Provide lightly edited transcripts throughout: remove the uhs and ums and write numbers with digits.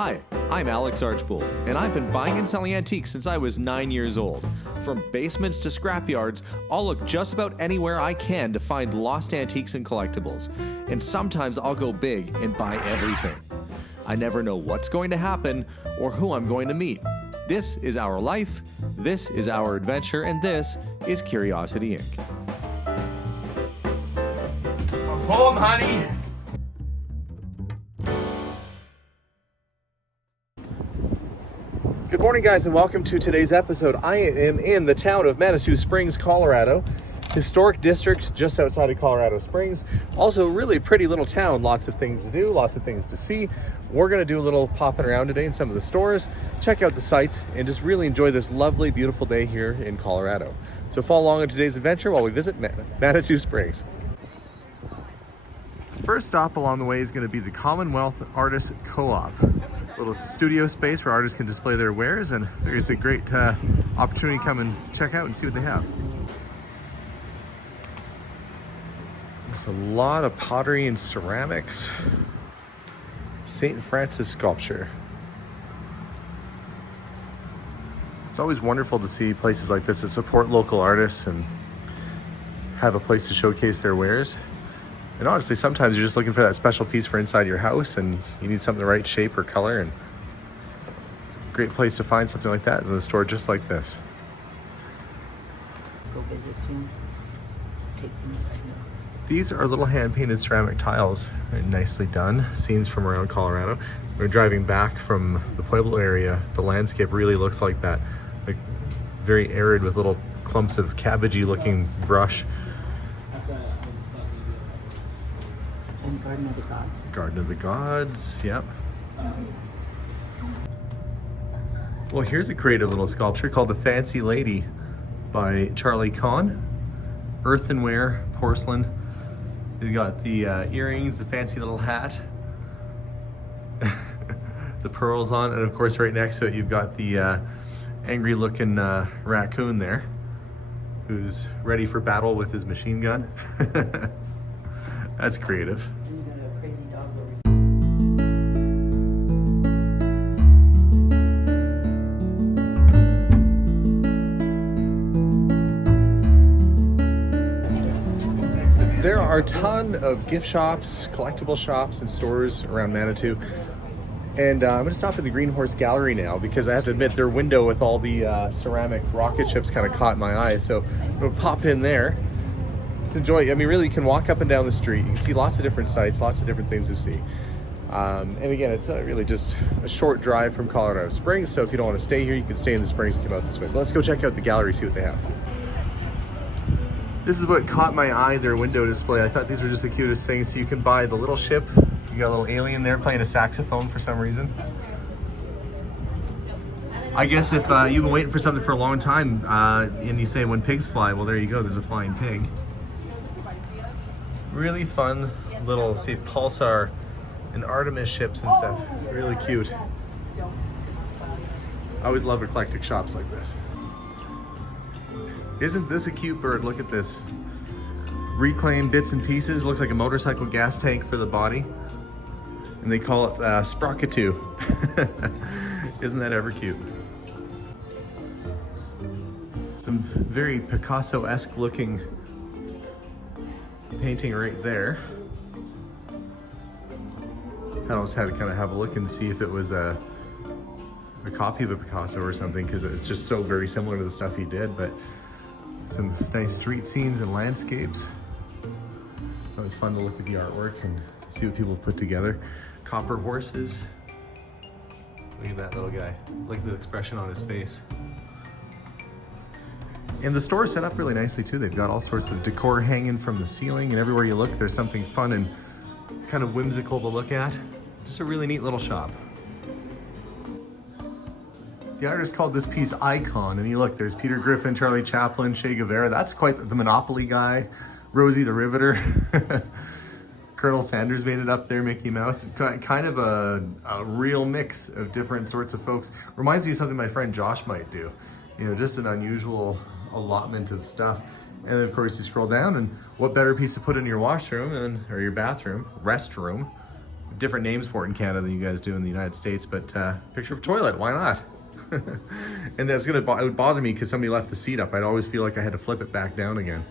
Hi, I'm Alex Archbold, and I've been buying and selling antiques since I was 9 years old. From basements to scrapyards, I'll look just about anywhere I can to find lost antiques and collectibles. And sometimes I'll go big and buy everything. I never know what's going to happen or who I'm going to meet. This is our life, this is our adventure, and this is Curiosity Inc. I'm home, honey. Good morning, guys, and welcome to today's episode. I am in the town of Manitou Springs, Colorado. Historic district just outside of Colorado Springs. Also a really pretty little town. Lots of things to do, lots of things to see. We're going to do a little popping around today in some of the stores, check out the sights, and just really enjoy this lovely, beautiful day here in Colorado. So follow along on today's adventure while we visit Manitou Springs. First stop along the way is going to be the Commonwealth Artists Co-op. Little studio space where artists can display their wares, and it's a great opportunity to come and check out and see what they have. There's a lot of pottery and ceramics. St. Francis sculpture. It's always wonderful to see places like this that support local artists and have a place to showcase their wares. And honestly, sometimes you're just looking for that special piece for inside your house and you need something the right shape or color, and a great place to find something like that is in a store just like this. Go visit soon. Take things I know. These are little hand-painted ceramic tiles, very nicely done. Scenes from around Colorado. We're driving back from the Pueblo area. The landscape really looks like that, like very arid with little clumps of cabbagey-looking brush. And Garden of the Gods. Garden of the Gods, yep. Well, here's a creative little sculpture called The Fancy Lady by Charlie Kahn. Earthenware, porcelain. You got the earrings, the fancy little hat, the pearls on, and of course right next to it you've got the angry looking raccoon there who's ready for battle with his machine gun. That's creative. And you got a crazy dog over here. There are a ton of gift shops, collectible shops, and stores around Manitou. And I'm going to stop at the Green Horse Gallery now because I have to admit their window with all the ceramic rocket ships kind of caught my eye. So I'm going to pop in there. Just enjoy. I mean, really, you can walk up and down the street. You can see lots of different sights, lots of different things to see. And again, it's really just a short drive from Colorado Springs. So if you don't want to stay here, you can stay in the Springs and come out this way. But let's go check out the gallery, see what they have. This is what caught my eye, their window display. I thought these were just the cutest things. So you can buy the little ship. You got a little alien there playing a saxophone for some reason. I guess if you've been waiting for something for a long time and you say when pigs fly, well, there you go. There's a flying pig. Really fun little, say, Pulsar and Artemis ships and stuff. Really cute. I always love eclectic shops like this. Isn't this a cute bird? Look at this. Reclaimed bits and pieces. Looks like a motorcycle gas tank for the body. And they call it Sprockatoo. Isn't that ever cute? Some very Picasso-esque looking painting right there. I almost had to kind of have a look and see if it was a copy of a Picasso or something, because it's just so very similar to the stuff he did. But some nice street scenes and landscapes. It was fun to look at the artwork and see what people put together. Copper horses. Look at that little guy. Look at the expression on his face. And the store is set up really nicely too. They've got all sorts of decor hanging from the ceiling, and everywhere you look there's something fun and kind of whimsical to look at. Just a really neat little shop. The artist called this piece Icon, and you look, there's Peter Griffin, Charlie Chaplin, Che Guevara. That's quite the Monopoly guy. Rosie the Riveter. Colonel Sanders made it up there, Mickey Mouse. Kind of a real mix of different sorts of folks. Reminds me of something my friend Josh might do. You know, just an unusual allotment of stuff. And then of course you scroll down, and what better piece to put in your washroom or your bathroom, restroom, different names for it in Canada than you guys do in the United States, but picture of toilet, why not? And that's it would bother me because somebody left the seat up. I'd always feel like I had to flip it back down again.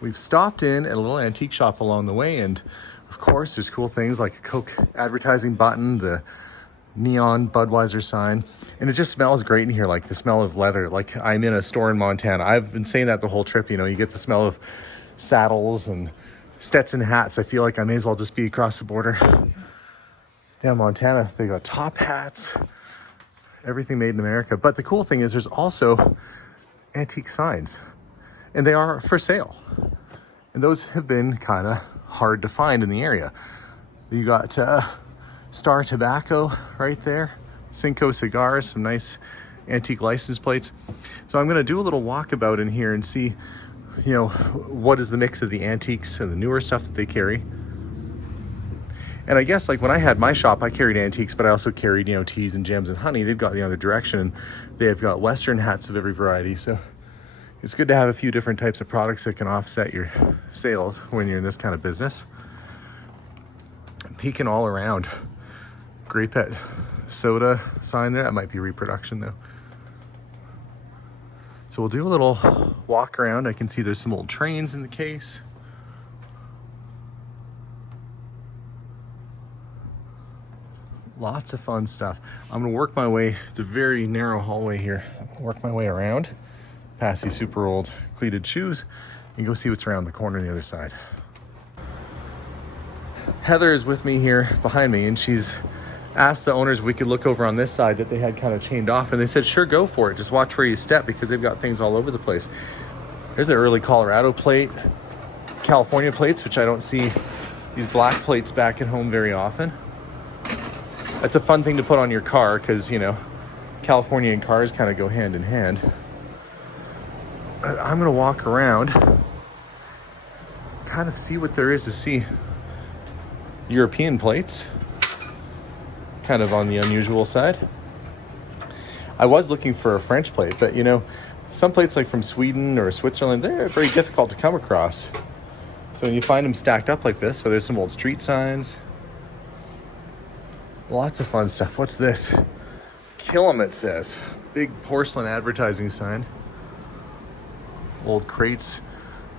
We've stopped in at a little antique shop along the way, and of course there's cool things like a Coke advertising button, the neon Budweiser sign, and it just smells great in here, like the smell of leather, like I'm in a store in Montana. I've been saying that the whole trip, you know, you get the smell of saddles and Stetson hats. I feel like I may as well just be across the border. Down Montana, they got top hats, everything made in America. But the cool thing is there's also antique signs, and they are for sale. And those have been kind of hard to find in the area. You got Star Tobacco right there, Cinco Cigars, some nice antique license plates. So I'm gonna do a little walkabout in here and see, you know, what is the mix of the antiques and the newer stuff that they carry. And I guess like when I had my shop, I carried antiques, but I also carried, you know, teas and gems and honey. They've got the other direction, and they've got Western hats of every variety. So it's good to have a few different types of products that can offset your sales when you're in this kind of business. Peeking all around. Grapette soda sign there. That might be reproduction though. So we'll do a little walk around. I can see there's some old trains in the case. Lots of fun stuff. I'm gonna work my way, it's a very narrow hallway here. Work my way around, past these super old cleated shoes, and go see what's around the corner on the other side. Heather is with me here behind me, and she's asked the owners if we could look over on this side that they had kind of chained off, and they said, sure, go for it. Just watch where you step because they've got things all over the place. There's an early Colorado plate, California plates, which I don't see these black plates back at home very often. That's a fun thing to put on your car because, you know, California and cars kind of go hand in hand. But I'm going to walk around, kind of see what there is to see. European plates, kind of on the unusual side. I was looking for a French plate, but, you know, some plates like from Sweden or Switzerland, they're very difficult to come across. So when you find them stacked up like this, so there's some old street signs. Lots of fun stuff. What's this? Kill 'em, it says. Big porcelain advertising sign. Old crates.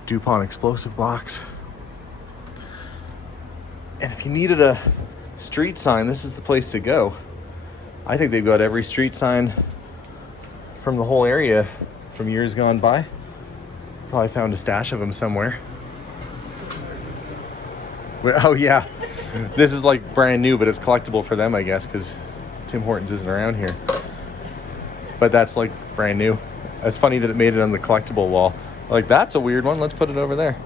DuPont explosive box. And if you needed a street sign, this is the place to go. I think they've got every street sign from the whole area from years gone by. Probably found a stash of them somewhere. Oh yeah. This is like brand new, but it's collectible for them, I guess, because Tim Hortons isn't around here. But that's like brand new. It's funny that it made it on the collectible wall. Like, that's a weird one. Let's put it over there.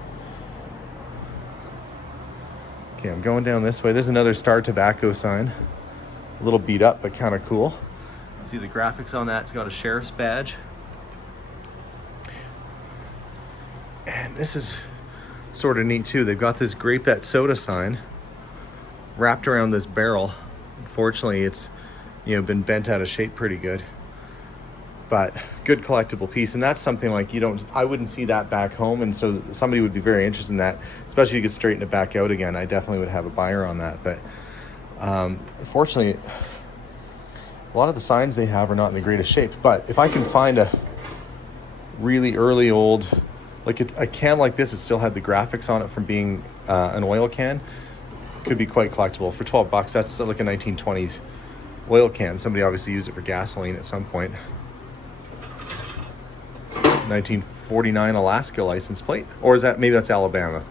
Okay, I'm going down this way. There's another Star Tobacco sign. A little beat up, but kind of cool. See the graphics on that. It's got a sheriff's badge. And this is sort of neat too. They've got this Grapette soda sign wrapped around this barrel. Unfortunately, it's, you know, been bent out of shape pretty good, but good collectible piece. And that's something like I wouldn't see that back home, and so somebody would be very interested in that, especially if you could straighten it back out again. I definitely would have a buyer on that. But unfortunately, a lot of the signs they have are not in the greatest shape. But if I can find a really early old, like a can like this, it still had the graphics on it from being an oil can, could be quite collectible. For $12, that's like a 1920s oil can. Somebody obviously used it for gasoline at some point. 1949 Alaska license plate, or is that, maybe that's Alabama.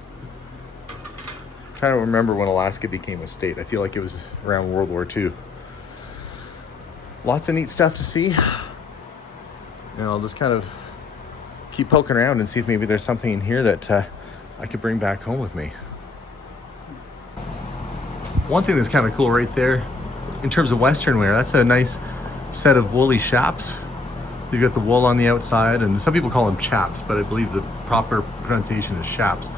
I'm trying to remember when Alaska became a state. I feel like it was around World War II. Lots of neat stuff to see. And I'll just kind of keep poking around and see if maybe there's something in here that I could bring back home with me. One thing that's kind of cool right there, in terms of Western wear, that's a nice set of woolly chaps. You've got the wool on the outside, and some people call them chaps, but I believe the proper pronunciation is chaps.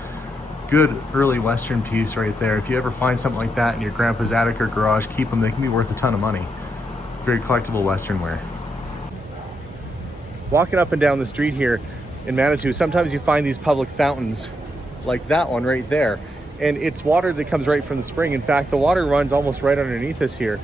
Good early Western piece right there. If you ever find something like that in your grandpa's attic or garage, keep them. They can be worth a ton of money. Very collectible Western wear. Walking up and down the street here in Manitou, sometimes you find these public fountains like that one right there. And it's water that comes right from the spring. In fact, the water runs almost right underneath us here.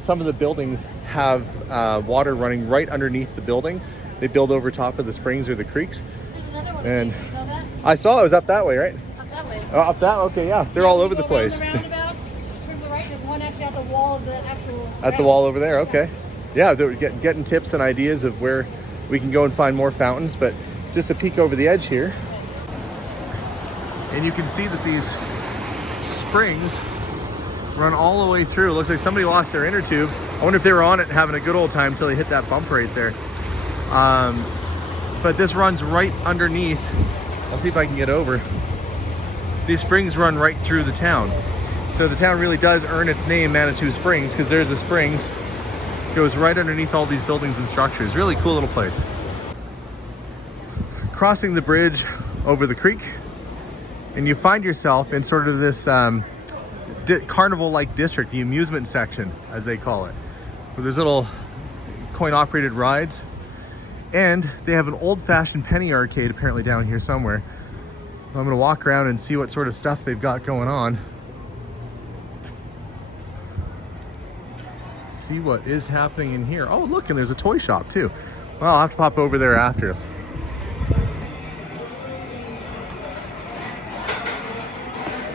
Some of the buildings have water running right underneath the building. They build over top of the springs or the creeks. There's another one. And You know that? I saw it was up that way, right? Up that way. Oh, up that? Okay, yeah. They're all over the place. Around the roundabouts, turn to the right, there's one actually at the wall of the actual... At the wall over there, okay. Yeah, they're getting tips and ideas of where we can go and find more fountains, but just a peek over the edge here. And you can see that these springs run all the way through. It looks like somebody lost their inner tube. I wonder if they were on it having a good old time until they hit that bump right there. But this runs right underneath. I'll see if I can get over. These springs run right through the town. So the town really does earn its name, Manitou Springs, because there's the springs. It goes right underneath all these buildings and structures. Really cool little place. Crossing the bridge over the creek, and you find yourself in sort of this carnival-like district, the amusement section, as they call it, where there's little coin-operated rides, and they have an old-fashioned penny arcade apparently down here somewhere. I'm gonna walk around and see what sort of stuff they've got going on. See what is happening in here. Oh, look, and there's a toy shop too. Well, I'll have to pop over there after.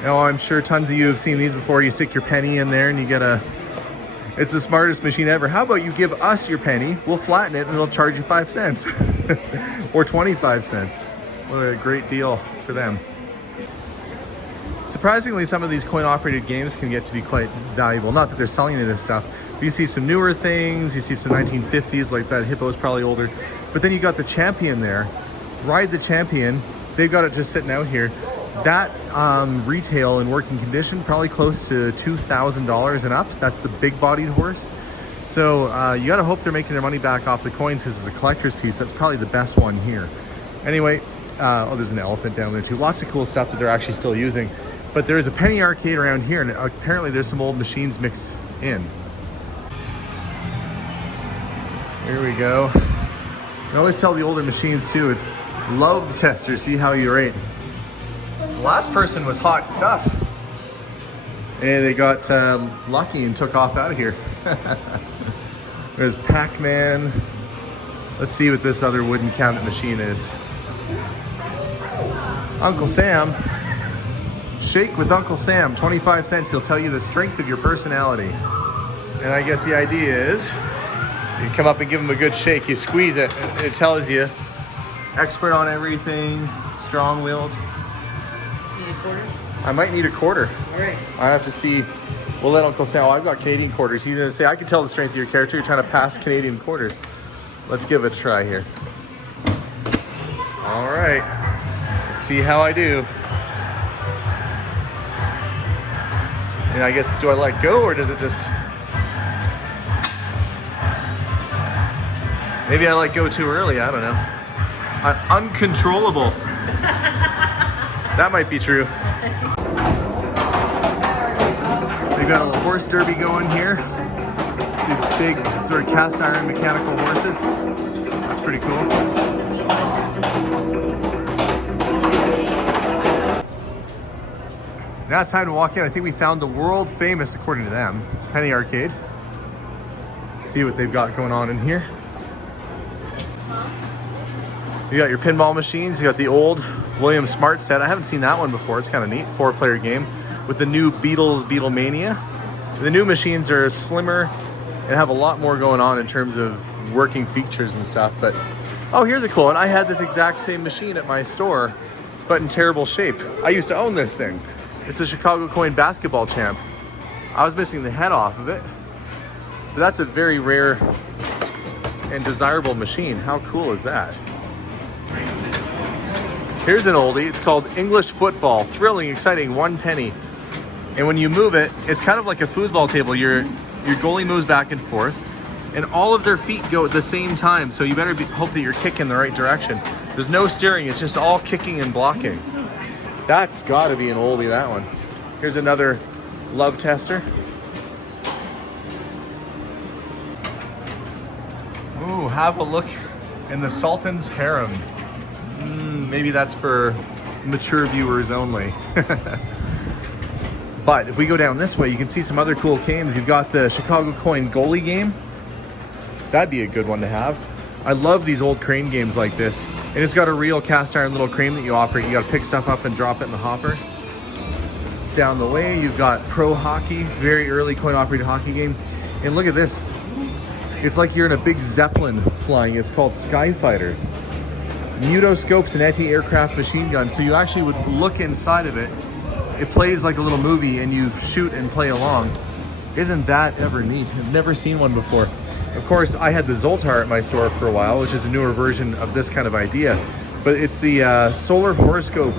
Oh, I'm sure tons of you have seen these before. You stick your penny in there and you get it's the smartest machine ever. How about you give us your penny, we'll flatten it and it'll charge you 5 cents or 25 cents. What a great deal for them. Surprisingly, some of these coin-operated games can get to be quite valuable. Not that they're selling any of this stuff, but you see some newer things, you see some 1950s, like that hippo is probably older. But then you got the Champion there. Ride the Champion. They've got it just sitting out here. That retail in working condition, probably close to $2,000 and up. That's the big-bodied horse. So you gotta hope they're making their money back off the coins, because it's a collector's piece. That's probably the best one here. Anyway, oh, there's an elephant down there too. Lots of cool stuff that they're actually still using. But there is a penny arcade around here, and apparently there's some old machines mixed in. Here we go. I always tell the older machines too, it's love tester, see how you rate. The last person was hot stuff. And they got lucky and took off out of here. There's Pac-Man. Let's see what this other wooden cabinet machine is. Uncle Sam. Shake with Uncle Sam, 25 cents. He'll tell you the strength of your personality. And I guess the idea is you come up and give him a good shake. You squeeze it, and it tells you. Expert on everything, strong-willed. Need a quarter? I might need a quarter. All right. I have to see. We'll let Uncle Sam. Oh, I've got Canadian quarters. He's gonna say, I can tell the strength of your character. You're trying to pass Canadian quarters. Let's give it a try here. All right. Let's see how I do. And I guess, do I let go or does it just... Maybe I let go too early, I don't know. I'm uncontrollable. That might be true. They've got a little horse derby going here. These big sort of cast iron mechanical horses. That's pretty cool. Now it's time to walk in. I think we found the world famous, according to them, penny arcade. See what they've got going on in here. You got your pinball machines. You got the old William Smart set. I haven't seen that one before. It's kind of neat. 4-player game with the new Beatlemania. The new machines are slimmer and have a lot more going on in terms of working features and stuff. But oh, here's a cool one. I had this exact same machine at my store, but in terrible shape. I used to own this thing. It's a Chicago Coin basketball champ. I was missing the head off of it. But that's a very rare and desirable machine. How cool is that? Here's an oldie. It's called English Football. Thrilling, exciting, 1 penny. And when you move it, it's kind of like a foosball table. Your goalie moves back and forth, and all of their feet go at the same time. So you better hope that you're kicking the right direction. There's no steering. It's just all kicking and blocking. That's got to be an oldie, that one. Here's another love tester. Ooh, have a look in the Sultan's harem. Maybe that's for mature viewers only. But if we go down this way, you can see some other cool games. You've got the Chicago Coin goalie game. That'd be a good one to have. I love these old crane games like this. And it's got a real cast iron little crane that you operate. You gotta pick stuff up and drop it in the hopper. Down the way, you've got pro hockey, very early coin operated hockey game. And look at this. It's like you're in a big Zeppelin flying. It's called Skyfighter. Mutoscopes and anti-aircraft machine guns. So you actually would look inside of it. It plays like a little movie and you shoot and play along. Isn't that ever neat? I've never seen one before. Of course, I had the Zoltar at my store for a while, which is a newer version of this kind of idea. But it's the solar horoscope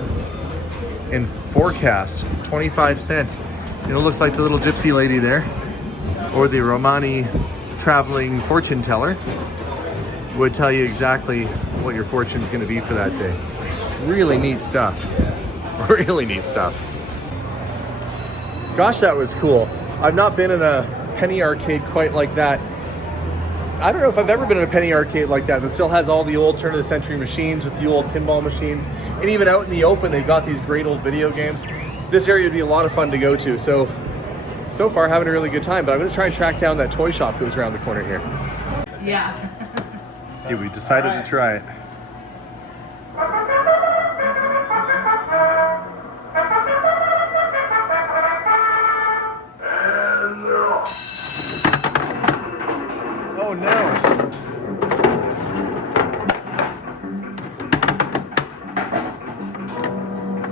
and forecast, 25 cents. And it looks like the little gypsy lady there, or the Romani traveling fortune teller, would tell you exactly what your fortune's going to be for that day. Really neat stuff. Really neat stuff. Gosh, that was cool. I've not been in a penny arcade quite like that. I don't know if I've ever been in a penny arcade like that still has all the old turn of the century machines with the old pinball machines. And even out in the open, they've got these great old video games. This area would be a lot of fun to go to. So far having a really good time, but I'm gonna try and track down that toy shop that was around the corner here. Yeah. Okay, we decided to try it. Oh no!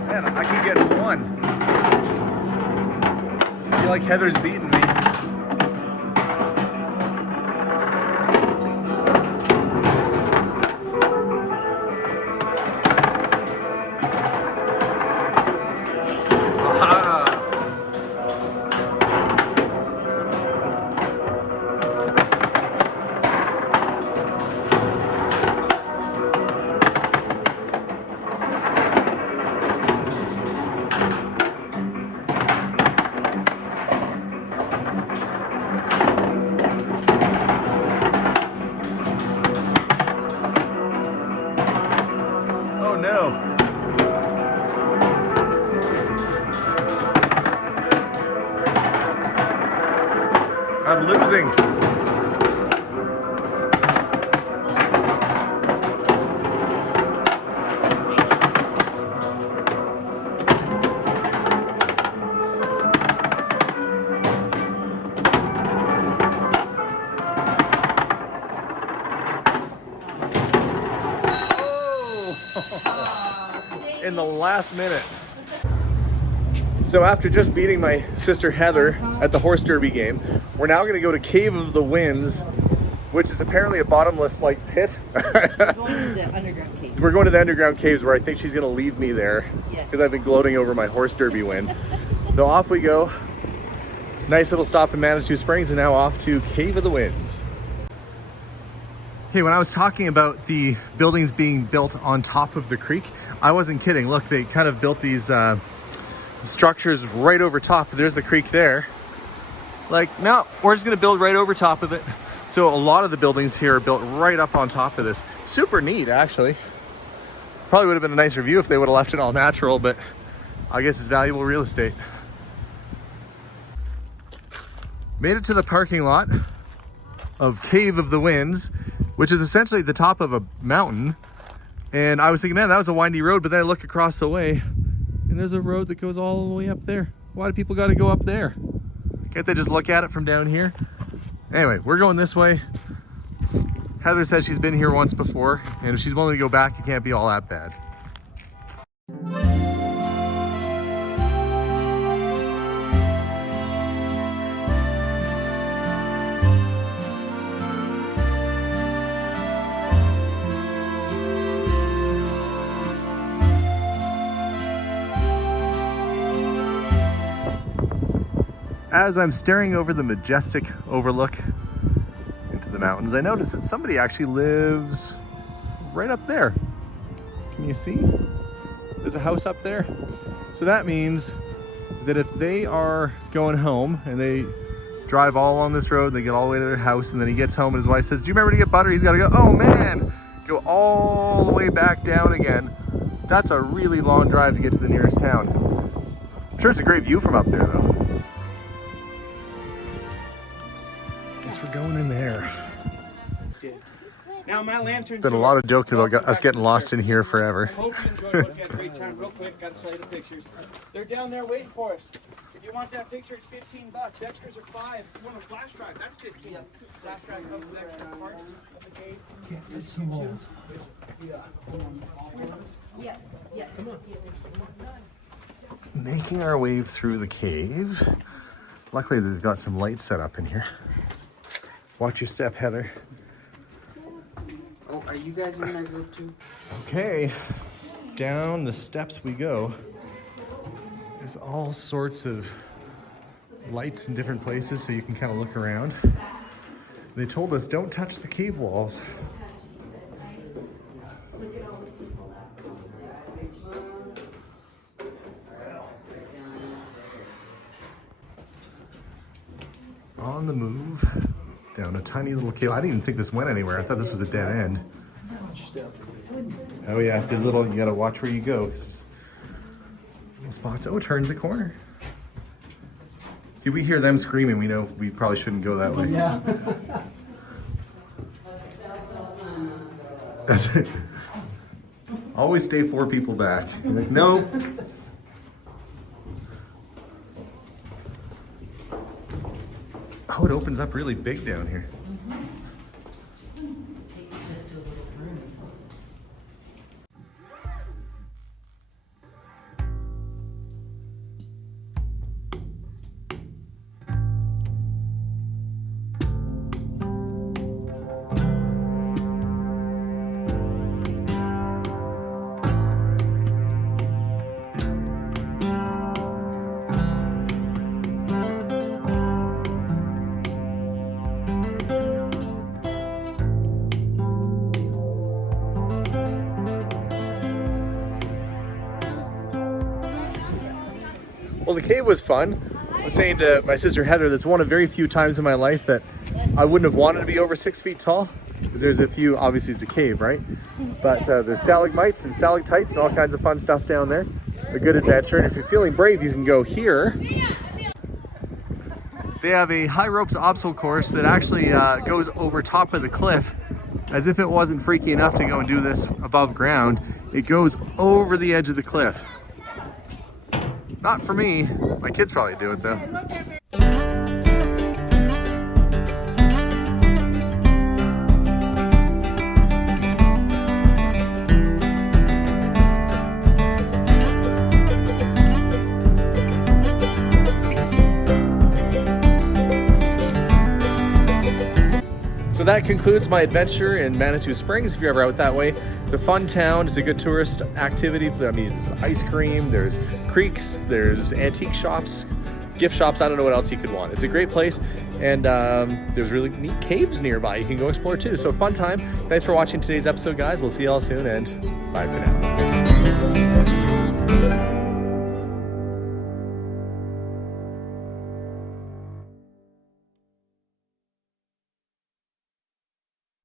Man, I can get one. I feel like Heather's beating me. No. I'm losing. In the last minute. So after just beating my sister Heather at the horse derby game, we're now gonna go to Cave of the Winds, which is apparently a bottomless like pit. We're going to the underground caves. We're going to the underground caves where I think she's gonna leave me there Yes. because I've been gloating over my horse derby win. So off we go. Nice little stop in Manitou Springs and now off to Cave of the Winds. Okay, when I was talking about the buildings being built on top of the creek, I wasn't kidding. Look, they kind of built these structures right over top. There's the creek there. Like, no, we're just gonna build right over top of it. So a lot of the buildings here are built right up on top of this. Super neat, actually. Probably would have been a nicer view if they would have left it all natural, but I guess it's valuable real estate. Made it to the parking lot of Cave of the Winds, which is essentially the top of a mountain. And I was thinking, man, that was a windy road, but then I look across the way and there's a road that goes all the way up there. Why do people got to go up there? Can't they just look at it from down here? Anyway, we're going this way. Heather says she's been here once before, and if she's willing to go back, it can't be all that bad. As I'm staring over the majestic overlook into the mountains, I notice that somebody actually lives right up there. Can you see? There's a house up there. So that means that if they are going home and they drive all on this road, they get all the way to their house, and then he gets home and his wife says, do you remember to get butter? He's got to go, oh man, go all the way back down again That's a really long drive to get to the nearest town. I'm sure it's a great view from up there though. Guess we're going in there. Now my lantern's Been a lot of joking about us getting lost in here forever. Hope you enjoyed looking at Great Town. Real quick, got a slate of pictures. They're down there waiting for us. If you want that picture, it's $15. Extras are $5. If you want a flash drive, that's $15. Flash drive comes with extra parts of the cave. Yes, yes. Come on. Making our way through the cave. Luckily they've got some lights set up in here. Watch your step, Heather. Oh, are you guys in that group too? Okay, down the steps we go. There's all sorts of lights in different places so you can kind of look around. They told us don't touch the cave walls. On the move, down a tiny little cave. I didn't even think this went anywhere. I thought this was a dead end. Oh yeah, there's little, you gotta watch where you go. 'Cause there's little spots. Oh, it turns a corner. See, we hear them screaming. We know we probably shouldn't go that way. Yeah. That's it. Always stay 4 people back. You're like, no. Oh, it opens up really big down here. Well, the cave was fun. I was saying to my sister Heather, that's one of very few times in my life that I wouldn't have wanted to be over 6 feet tall. Because there's a few, obviously it's a cave, right? But there's stalagmites and stalactites and all kinds of fun stuff down there. A good adventure. And if you're feeling brave, you can go here. They have a high ropes obstacle course that actually goes over top of the cliff. As if it wasn't freaky enough to go and do this above ground, it goes over the edge of the cliff. Not for me. My kids probably do it though. So that concludes my adventure in Manitou Springs. If you're ever out that way, it's a fun town. It's a good tourist activity. I mean, it's ice cream, there's creeks, there's antique shops, gift shops. I don't know what else you could want. It's a great place, and there's really neat caves nearby you can go explore too. So fun time. Thanks for watching today's episode, guys. We'll see y'all soon, and bye for now.